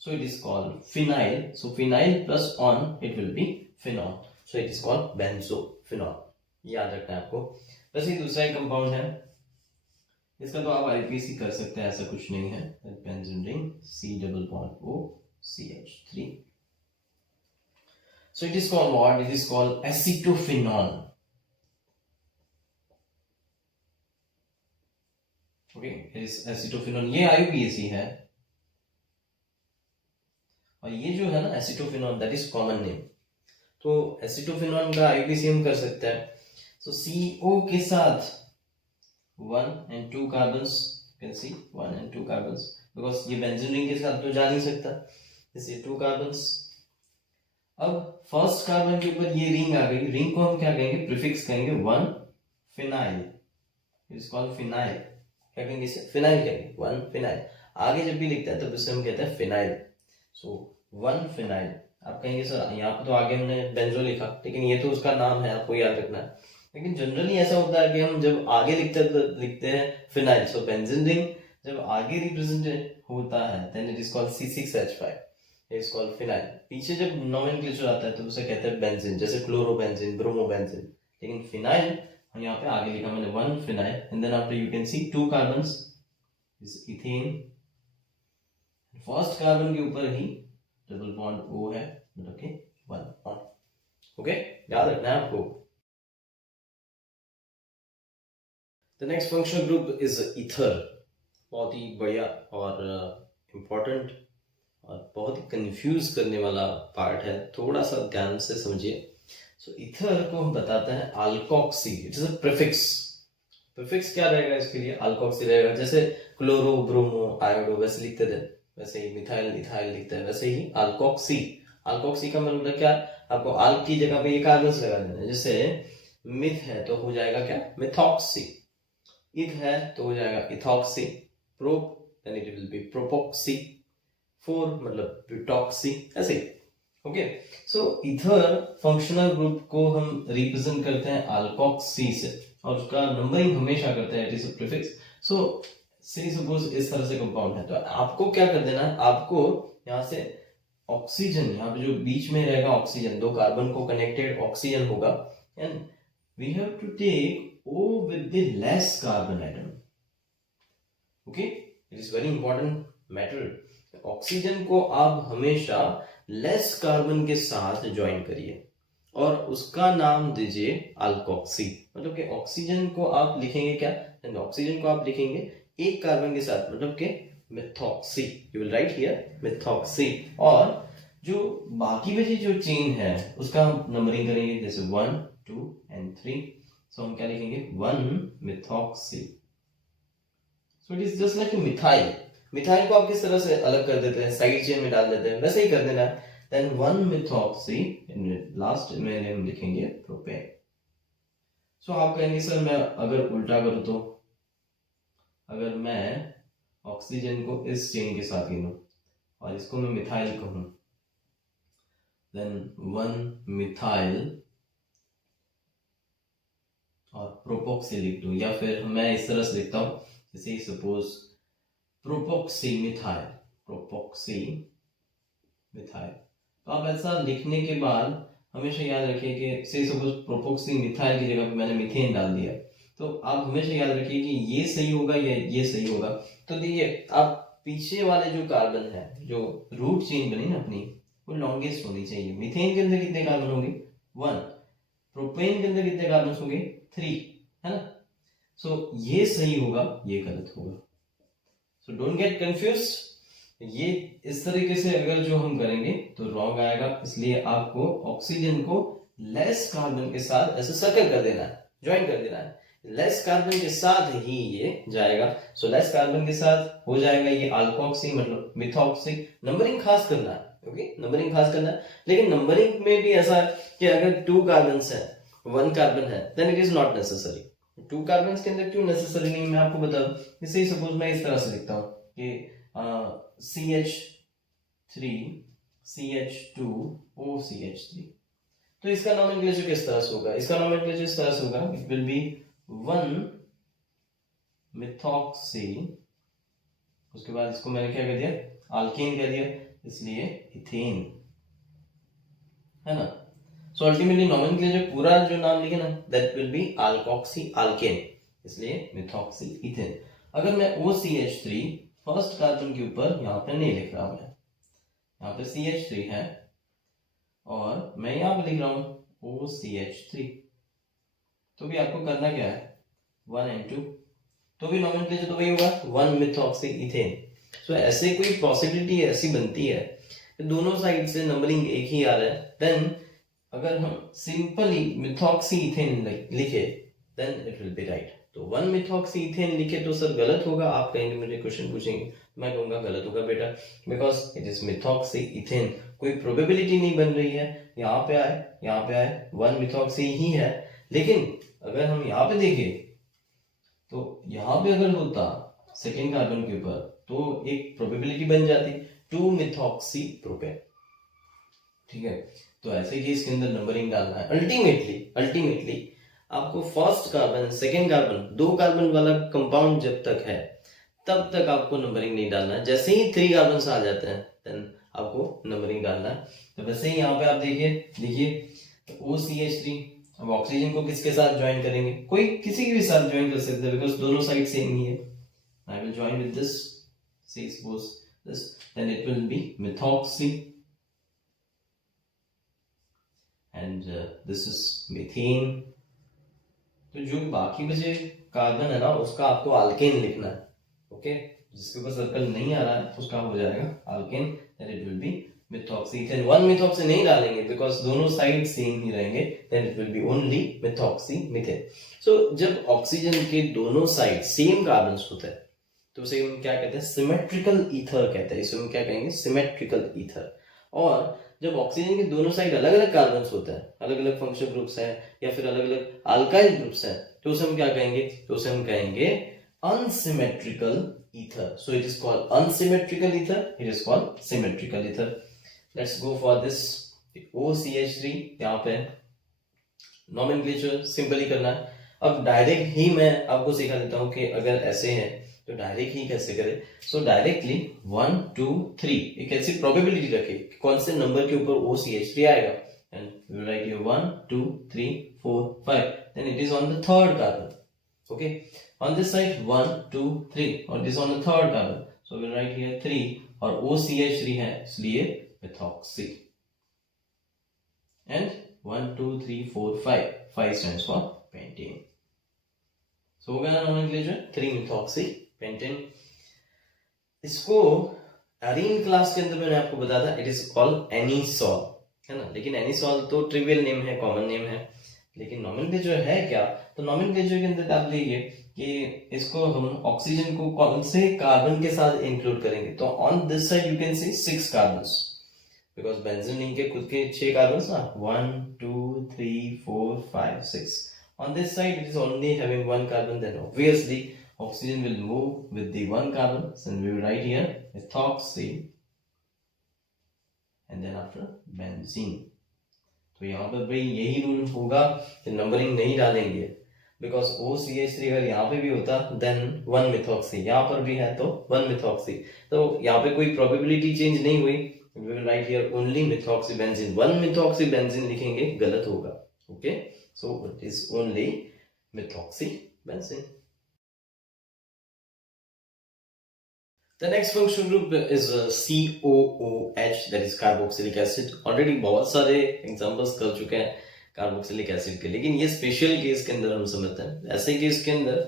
so it is called phenyl. So phenyl plus on it will be phenol, so it is called benzophenol. याद रखना है आपको। वैसे दूसरा एक कंपाउंड है, इसका तो आप आईपीसी कर सकते हैं, ऐसा कुछ नहीं है। Benzene ring C double bond O CH3, so it is called what? It is called acetophenol. Okay, it is acetophenol, ये IUPAC है। और ये जो है ना acetophenol, that is common name. तो एसिटोफिनॉल का आईपीसी हम कर सकते हैं। सो CO के साथ 1 and 2 carbons, can see 1 and 2 carbons, because ये बेंजीन रिंग के साथ तो जा नहीं सकता, इसलिए 2 कार्बन्स। अब फर्स्ट कार्बन के ऊपर ये रिंग आ गई, रिंग को हम क्या कहेंगे? प्रीफिक्स कहेंगे 1 phenyl, it is called phenyl. क्या कहेंगे इसे? फिनाइल कहेंगे, 1 फिनाइल। आगे जब भी लिखता है तब इसे हम कहते हैं फिनाइल। सो 1 फिनाइल। आप कहेंगे सर यहाँ पे तो आगे हमने बेंजो लिखा, लेकिन ये तो उसका नाम है, आपको याद रखना है। लेकिन जनरली ऐसा होता है कि हम जब आगे लिखते हैं फिनाइल, सो बेंजीन रिंग जब आगे रिप्रेजेंट होता है then it is called C6H5, it is called phenyl. पीछे जब नोमेनक्लेचर आता है तो उसे कहते हैं बेंजीन, जैसे क्लोरोबेंजीन, ब्रोमोबेंजीन। लेकिन फिनाइल यहाँ पे आगे लिखा मैंने 1 phenyl, and then after you can see 2 carbons is ethane. First carbon के ऊपर ही डबल बॉन्ड O है, मतलब कि 1 बॉन्ड। ओके, याद रखना है आपको। The next functional group is ether. बहुत ही बढ़िया और इम्पोर्टेंट और बहुत ही कंफ्यूज करने वाला पार्ट है, थोड़ा सा ध्यान से समझिए। सो ईथर को हम बताते हैं alkoxy, it is a prefix. Prefix क्या रहेगा इसके लिए? अल्कोक्सी रहेगा। जैसे क्लोरो, ब्रोमो, आयोडो वैसे लिखते थे, वैसे ही मिथाइल, इथाइल लिखते हैं, वैसे ही अल्कोक्सी। अल्कोक्सी का मतलब क्या? आपको अल्क की जगह पे ये कार्बन्स लगा देना। जैसे मिथ है तो हो जाएगा क्या? मिथॉक्सी। इथ है तो हो जाएगा ethoxy. Prop then it will be propoxy. Four मतलब ब्यूटॉक्सी, ऐसे ही। Okay, so ether functional group को हम रिप्रेजेंट करते हैं अल्कोक्सी से, और उसका नंबरिंग हमेशा करते हैं, इट इज अ प्रीफिक्स। सो से सपोज इस तरह से कंपाउंड है, तो आपको क्या कर देना है? आपको यहाँ से ऑक्सीजन, यहाँ पे जो बीच में रहेगा ऑक्सीजन, 2 कार्बन को कनेक्टेड ऑक्सीजन होगा, and we have to take O with the less carbon atom. Okay, it is very important matter. Oxygen को आप हमेशा लेस कार्बन के साथ ज्वाइन करिए और उसका नाम दीजिए अल्कोक्सी। मतलब कि ऑक्सीजन को आप लिखेंगे क्या? ऑक्सीजन को आप लिखेंगे एक कार्बन के साथ, मतलब कि methoxy. You will write here methoxy. और जो बाकी बची जो चेन है उसका हम नंबरिंग करेंगे, जैसे 1 2 and 3। सो हम क्या लिखेंगे? 1 methoxy. So it is just like methyl. Methyl को आप किस तरह से अलग कर देते हैं, साइड चेन में डाल देते हैं, वैसे ही कर देना है। देन 1 मिथॉक्सी, लास्ट में हम लिखेंगे प्रोपेन। सो आप कहेंगे सर मैं अगर उल्टा करूं तो, अगर मैं ऑक्सीजन को इस चेन के साथ गिनूं और इसको मैं मिथाइल कहूं, देन 1 मिथाइल और प्रोपोक्सी लिख दूं, या फिर मैं इस तरह से लिखता हूं, जैसे सपोज प्रोपोक्सी मिथाइल, प्रोपोक्सी मिथाइल। तो आप ऐसा लिखने के बाद हमेशा याद रखिए कि से सपोज प्रोपोक्सी मिथाइल की जगह पे मैंने मीथेन डाल दिया, तो आप हमेशा याद रखिए कि ये सही होगा या ये सही होगा। तो देखिए आप पीछे वाले जो कार्बन है, जो रूट चेन बनी ना अपनी, वो लॉन्गेस्ट होनी चाहिए। मीथेन के अंदर कितने कार्बन होंगे? 1। प्रोपेन के अंदर कितने कार्बन होंगे? 3, है ना। सो ये सही होगा, ये गलत होगा। So don't get confuse. ये इस तरीके से अगर जो हम करेंगे तो रॉन्ग आएगा, इसलिए आपको ऑक्सीजन को लेस कार्बन के साथ ऐसे सर्कल कर देना है, ज्वाइन कर देना है। लेस कार्बन के साथ ही ये जाएगा। सो लेस कार्बन के साथ हो जाएगा ये अल्कोक्सी, मतलब मिथॉक्सी। नंबरिंग खास करना है, ओके, नंबरिंग खास करना है। लेकिन नंबरिंग में भी ऐसा है कि अगर 2 कार्बन है, 1 कार्बन है, then it is not necessary. 2 carbon के अंदर क्यों नेसेसरी नहीं, मैं आपको बता दूं। जैसे सपोज मैं इस तरह से लिखता हूं कि CH3 CH2 OCH3, तो इसका नोमेनक्लेचर किस तरह से होगा? इसका नोमेनक्लेचर इस तरह से होगा, इट विल बी 1 मिथॉक्सी, उसके बाद इसको मैंने क्या कर दिया? अल्केन कह दिया, इसलिए इथेन, है ना। सो अल्टीमेटली नोमेनक्लेचर पूरा जो नाम लिखे ना, that will B alkoxy alkane, इसलिए मिथॉक्सी इथेन। अगर मैं OCH3 फर्स्ट कार्बन के ऊपर यहाँ पे नहीं लिख रहा हूं, मैं यहाँ पे CH3 है और मैं यहाँ पे लिख रहा हूं OCH3, तो भी आपको करना क्या है? 1 and 2, तो भी नोमेनक्लेचर तो वही होगा, 1 मिथॉक्सी इथेन। सो ऐसे कोई पॉसिबिलिटी ऐसी बनती है कि दोनों साइड से नंबरिंग एक ही आ रहा है, देन अगर हम सिंपली मिथॉक्सी इथेन लिखे then it will be right. तो 1 मिथॉक्सी इथेन लिखे तो सर गलत होगा, आप कहेंगे, मुझे क्वेश्चन पूछेंगे, मैं कहूंगा गलत होगा बेटा, because it is methoxy ethane. कोई प्रोबेबिलिटी नहीं बन रही है, यहाँ पे आए, यहाँ पे आए, 1 मिथॉक्सी ही है। लेकिन अगर हम यहाँ पे देखें तो यहाँ पे अगर होता सेकेंड कार्बन के ऊपर तो एक प्रोबेबिलिटी बन जाती 2 मिथॉक्सी प्रोपेन, ठीक है। तो ऐसे केस के अंदर नंबरिंग डालना है। अल्टीमेटली आपको first carbon, second carbon, 2 carbon वाला कंपाउंड जब तक है तब तक आपको नंबरिंग नहीं डालना है। जैसे ही 3 कार्बन आ जाते हैं देन आपको नंबरिंग डालना है। तो वैसे ही यहाँ पे आप देखिए OCH3, अब ऑक्सीजन को किसके साथ ज्वाइन करेंगे? कोई किसी के भी साथ ज्वाइन कर सकते हैं, बिकॉज दोनों साइड सेम ही है। I will join with this, say suppose this, then it will be methoxy and this is methane। तो जो बाकी बचे कार्बन है ना, उसका आपको अल्केन लिखना है, ओके। जिसके ऊपर सर्कल नहीं आ रहा है उसका हो जाएगा alkane, then it will be methoxy ethane. 1 methoxy नहीं डालेंगे बिकॉज दोनों साइड सेम ही रहेंगे, then it will be only methoxy methane. So जब ऑक्सीजन के दोनों साइड सेम कार्बन्स होते हैं तो उसे हम क्या कहते हैं? सिमेट्रिकल ईथर कहते हैं। इसे हम क्या कहेंगे? Symmetrical ether. और जब ऑक्सीजन के दोनों साइड अलग अलग कार्बन्स होते हैं, अलग अलग फंक्शनल ग्रुप्स हैं या फिर अलग अलग अल्काइल ग्रुप्स हैं, तो उसे हम क्या कहेंगे? तो उसे हम कहेंगे unsymmetrical ether. So it is called unsymmetrical ether, it is called symmetrical ether. Let's go for this OCH3। यहाँ पे नोमेनक्लेचर सिंपली करना है। अब डायरेक्ट ही मैं आपको सिखा देता हूं कि अगर ऐसे है तो डायरेक्ट ही कैसे करें। सो डायरेक्टली 1 2 3 एक ऐसी प्रोबेबिलिटी रखे कि कौन से नंबर के ऊपर OCH3 आएगा, and we write here 1 2 3 4 5, then it is on the third carbon, okay. On this side 1 2 3 और this on the third carbon, so we write here 3 और OCH3 है इसलिए methoxy, and 1 2 3 4 5, 5 stands for pentane। So हो गया ना nomenclature, 3 methoxy pentane. इसको arene class के अंदर मैंने आपको बताया था, इट इज कॉल्ड एनीसॉल, है ना। लेकिन एनीसॉल तो ट्रिवियल नेम है, कॉमन नेम है, लेकिन नोमेनक्लेचर है क्या? तो नोमेनक्लेचर के अंदर आप देखिए कि इसको हम ऑक्सीजन को कौन से कार्बन के साथ इंक्लूड करेंगे। तो on this side you can C 6 carbons, because benzene ring के खुद के 6 कार्बन्स ना, 1 2 3 4 5 6। On this side it is only having 1 carbon, then obviously oxygen will move with the 1 carbon, so we will write here methoxy and then after benzene। तो यहाँ पर भाई यही rule होगा कि नंबरिंग नहीं डालेंगे, बिकॉज OCH3 अगर यहाँ पे भी होता देन 1 मिथॉक्सी, यहाँ पर भी है तो 1 मिथॉक्सी, तो यहाँ पे कोई प्रोबेबिलिटी चेंज नहीं हुई। we will write here only methoxy benzene, 1 methoxy benzene लिखेंगे गलत होगा, okay. So it is only methoxy benzene। The next functional group is COOH, that is carboxylic acid. Already बहुत सारे एग्जांपल्स कर चुके हैं कार्बोक्सिलिक एसिड के, लेकिन ये स्पेशल केस के अंदर हम समझते हैं। ऐसे केस के अंदर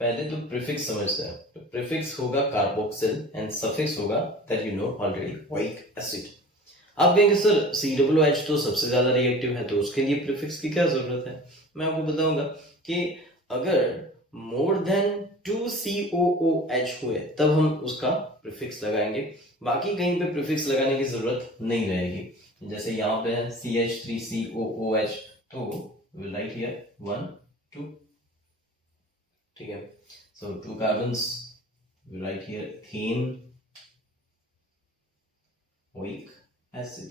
पहले तो प्रीफिक्स समझते हैं। तो प्रीफिक्स होगा कार्बोक्सिल एंड सफिक्स होगा that you know already oic acid. आप कहेंगे सर COOH तो सबसे ज्यादा रिएक्टिव है, तो उसके लिए प्रीफिक्स की क्या जरूरत है? मैं आपको बताऊंगा कि अगर मोर देन 2 COOH हुए तब हम उसका प्रीफिक्स लगाएंगे, बाकी कहीं पे प्रीफिक्स लगाने की जरूरत नहीं रहेगी। जैसे यहाँ पे है CH3COOH, तो विल राइट हियर 1 2, ठीक है। So 2 carbons, will write here ethane oic acid.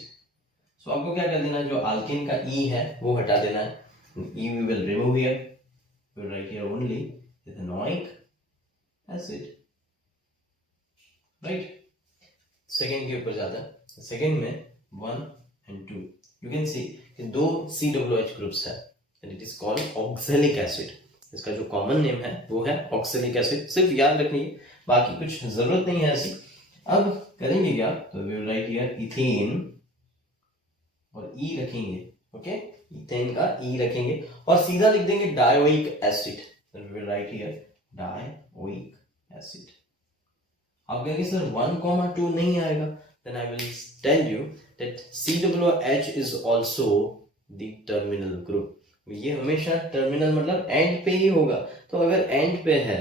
So आपको क्या कर देना है, जो अल्केन का E है वो हटा देना है। E we will remove here, we will write here only ethanoic acid, right? Second के ऊपर जाता है। सेकेंड में 1 and 2 you can see कि दो COOH ग्रुप्स है and it is called oxalic acid। इसका जो कॉमन नेम है वो है ऑक्सैलिक एसिड, सिर्फ याद रखिए, बाकी कुछ जरूरत नहीं है ऐसी। अब करेंगे क्या, तो we will write here ethane और E रखेंगे, ओके, इथेन का E रखेंगे और सीधा लिख देंगे dioic acid. We will write here dioic acid. आप कहेंगे सर 1,2 नहीं आएगा, then I will tell you that COOH is also the terminal group. ये हमेशा टर्मिनल मतलब एंड पे ही होगा। तो अगर एंड पे है,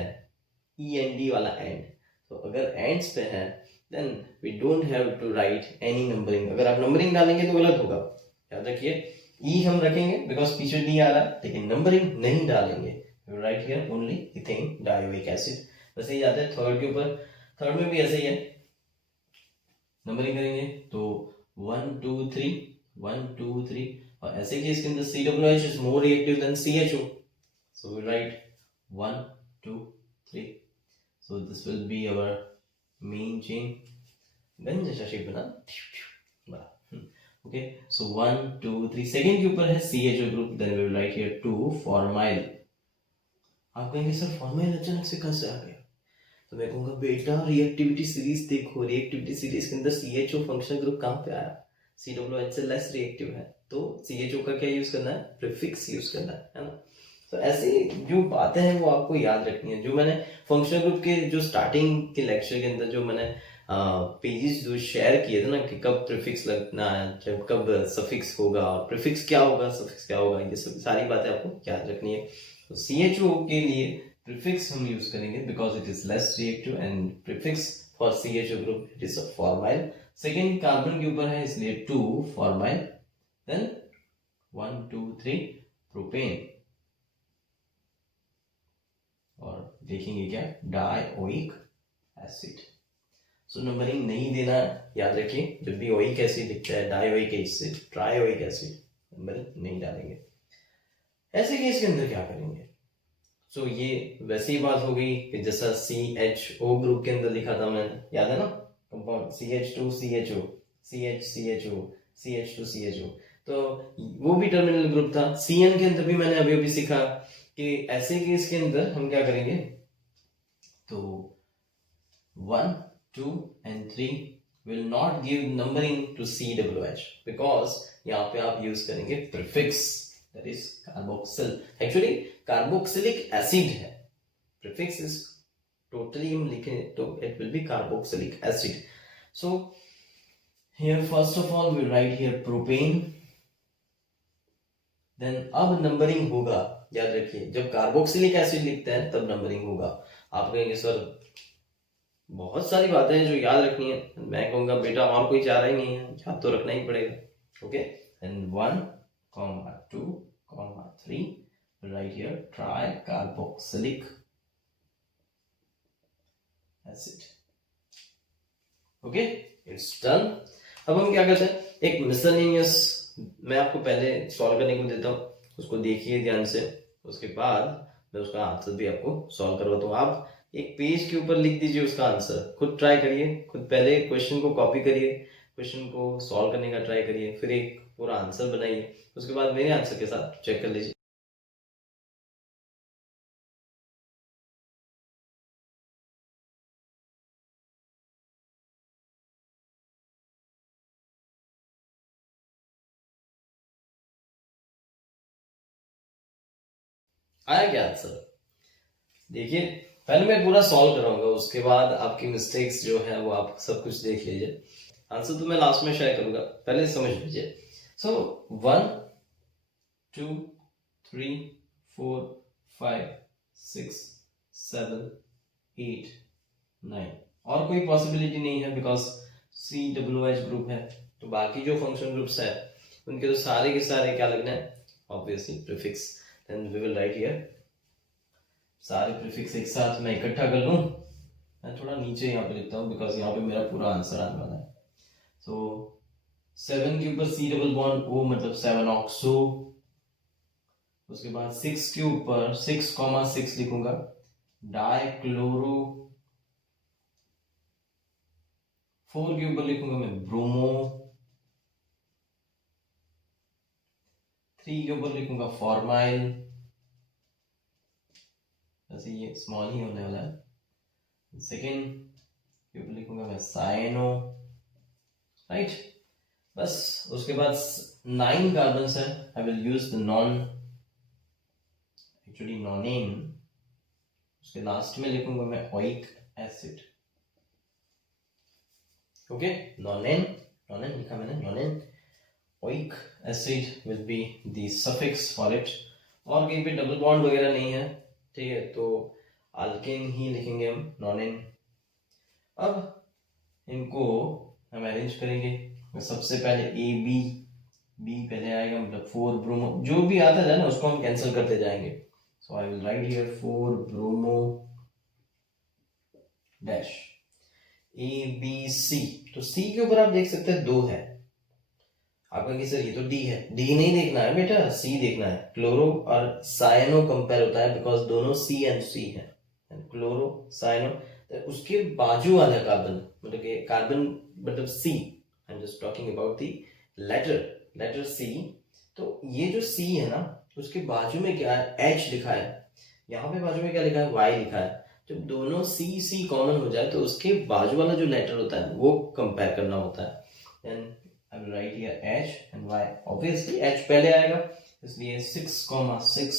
END वाला एंड, तो अगर एंड्स पे है then we don't have to write any numbering। अगर आप नंबरिंग डालेंगे तो गलत होगा, याद रखिए। E हम रखेंगे बिकॉज पीछे D आ रहा है, लेकिन नंबरिंग नहीं डालेंगे। we write here only ethane dioic acid। वैसे ही आता है थर्ड के ऊपर, थर्ड में भी ऐसे ही है, नंबरिंग करेंगे तो 1 2 3 1 2 3, और ऐसे केस के अंदर COOH is more reactive than CHO, so we write 1 2 3। so this will be our main chain, gun जैसा शेप बना। Okay, so 1 2 3। सेकेंड के ऊपर है CHO group, then we will write here 2 formyl. आप कहेंगे सर फॉर्माइल अचानक से कहां से आ गया, तो मैं कहूंगा बेटा रिएक्टिविटी सीरीज देखो, रिएक्टिविटी सीरीज के अंदर CHO फंक्शनल ग्रुप कहां पे आया, COOH से लेस रिएक्टिव है, तो CHO का क्या यूज करना है, प्रीफिक्स यूज करना है ना। तो ऐसी जो बातें हैं वो आपको याद रखनी है। जो मैंने फंक्शनल ग्रुप के जो स्टार्टिंग के लेक्चर के अंदर जो मैंने पेजेस जो शेयर किए थे ना, कि कब प्रीफिक्स लगना है, जब कब सफिक्स होगा, प्रीफिक्स क्या होगा, सफिक्स क्या होगा, ये सब सारी बातें आपको याद रखनी है। तो CHO के लिए प्रीफिक्स हम यूज करेंगे because it is less reactive, and prefix for CHO group it is formyl. Second carbon के ऊपर है इसलिए 2 फॉर्माइल, देन 1 2 3 प्रोपेन, और देखेंगे क्या, डायोइक एसिड। सो नंबरिंग नहीं देना, याद रखिए, जब भी ओइक एसिड दिखता है, डायोइक एसिड, ट्रायोइक एसिड, नंबरिंग नहीं डालेंगे। ऐसे केस के अंदर क्या करेंगे, सो ये वैसी ही बात हो गई कि जैसा CHO ग्रुप के अंदर लिखा था मैंने, याद है ना, कंपाउंड CH2CHO, CHCHO, CH2CHO, तो वो भी टर्मिनल ग्रुप था। CN के अंदर भी मैंने अभी अभी सीखा कि ऐसे केस के अंदर हम क्या करेंगे, तो 1 2 and 3 will not give numbering to COOH because यहाँ पे आप यूज करेंगे prefix, that is carboxyl। actually carboxylic acid है, prefix is totally हम लिखें तो it will be carboxylic acid। so here first of all we write here propane, then अब numbering होगा, याद रखिए, जब कार्बोक्सिलिक एसिड लिखते हैं तब नंबरिंग होगा। आप कहेंगे सर बहुत सारी बातें हैं जो याद रखनी है, मैं कहूंगा बेटा और कोई चारा ही नहीं है, याद तो रखना ही पड़ेगा। Okay, and 1 2 3 right here try carboxylic acid. Okay, it's done. अब हम क्या करते हैं, एक मिसलेनियस मैं आपको पहले सॉल्व करने को देता हूँ, उसको देखिए ध्यान से, उसके बाद मैं उसका आंसर भी आपको सॉल्व करवाता हूँ। आप एक पेज के ऊपर लिख दीजिए उसका आंसर, खुद ट्राई करिए, खुद पहले क्वेश्चन को कॉपी करिए, क्वेश्चन को सॉल्व करने का ट्राई करिए, फिर एक पूरा आंसर बनाइए, उसके बाद मेरे आंसर के साथ चेक कर लीजिए। आया क्या आंसर? देखिए पहले मैं पूरा सॉल्व कराऊंगा, उसके बाद आपकी मिस्टेक्स जो है वो आप सब कुछ देख लीजिए। आंसर तो मैं लास्ट में शेयर करूंगा, पहले समझ लीजिए। सो 1 2 3 4 5 6 7 8 9, और कोई पॉसिबिलिटी नहीं है बिकॉज COOH ग्रुप है, तो बाकी जो फंक्शन ग्रुप्स है उनके तो सारे के सारे क्या लगना है, obviously prefix. Then we will write here सारे प्रीफिक्स एक साथ मैं इकट्ठा कर लूं। मैं थोड़ा नीचे यहाँ पे लिखता हूँ बिकॉज यहाँ पे मेरा पूरा आंसर आने वाला है। सो 7 के ऊपर C डबल बॉन्ड O मतलब 7 ऑक्सो। उसके बाद 6 के ऊपर 6,6 लिखूंगा डाइक्लोरो। 4 के ऊपर लिखूंगा मैं ब्रोमो। 3 के ऊपर लिखूंगा फॉर्माइल, वैसे ये स्मॉल ही होने वाला है। सेकेंड के ऊपर लिखूंगा मैं साइनो, राइट। बस उसके बाद 9 कार्बन्स है, I will use the non, actually nonane. उसके लास्ट में लिखूंगा मैं oic acid. Okay, nonane, nonane लिखा मैंने, nonane. Oic acid will be the suffix for it. और कहीं पे डबल बॉन्ड वगैरह नहीं है, ठीक है, तो अल्केन ही लिखेंगे हम, नॉनेन। अब इनको हम अरेंज करेंगे। सबसे पहले बी पहले आएगा, मतलब 4 ब्रोमो, जो भी आता है ना उसको हम कैंसिल करते जाएंगे। So I will write here 4 bromo dash ABC। तो C के ऊपर आप देख सकते हैं 2 है। आप कहेंगे सर ये तो D है, D नहीं देखना है बेटा, C देखना है। क्लोरो और साइनो कंपेयर होता है बिकॉज दोनों CN3 है, क्लोरो साइनो। तो उसके बाजू वाला कार्बन, मतलब कि कार्बन मतलब C, I am just talking about the letter C। तो ये जो C है ना, उसके बाजू में क्या है, H लिखा है। यहाँ पे बाजू में क्या लिखा है, Y लिखा है। जब दोनों C कॉमन हो जाए तो उसके बाजू वाला जो लेटर होता है वो कंपेयर करना होता है। Then I will write here H and Y. Obviously H पहले आएगा, इसलिए 6,6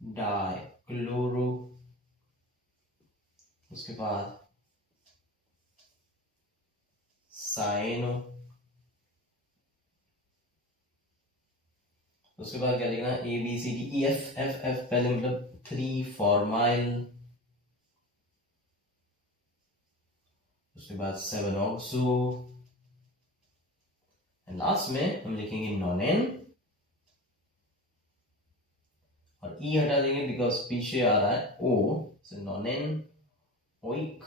डाइक्लोरो। उसके बाद साइनो। उसके बाद क्या लिखना, ABCDEF पहले मतलब 3 फॉर्माइल। उसके बाद 7 ऑक्सो, लास्ट में हम लिखेंगे नॉनेन और E हटा देंगे बिकॉज पीछे आ रहा है O, so nonane oic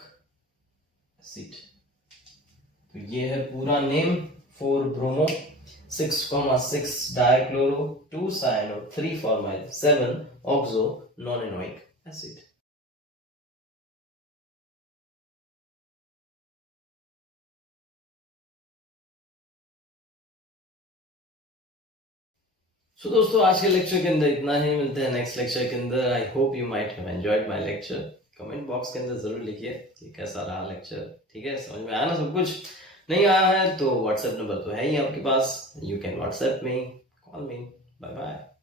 acid. तो ये है पूरा name, 4 bromo, 6,6 dichloro, 2 cyano, 3 formyl, 7 oxo nonanoic acid. So दोस्तों आज के लेक्चर के अंदर इतना ही, मिलते हैं नेक्स्ट लेक्चर के अंदर। I hope you might have enjoyed my lecture. Comment box के अंदर जरूर लिखिए कि कैसा रहा लेक्चर, ठीक है, समझ में आया ना सब कुछ? नहीं आया है तो व्हाट्सएप नंबर तो है ही आपके पास, you can WhatsApp me, call me. Bye bye.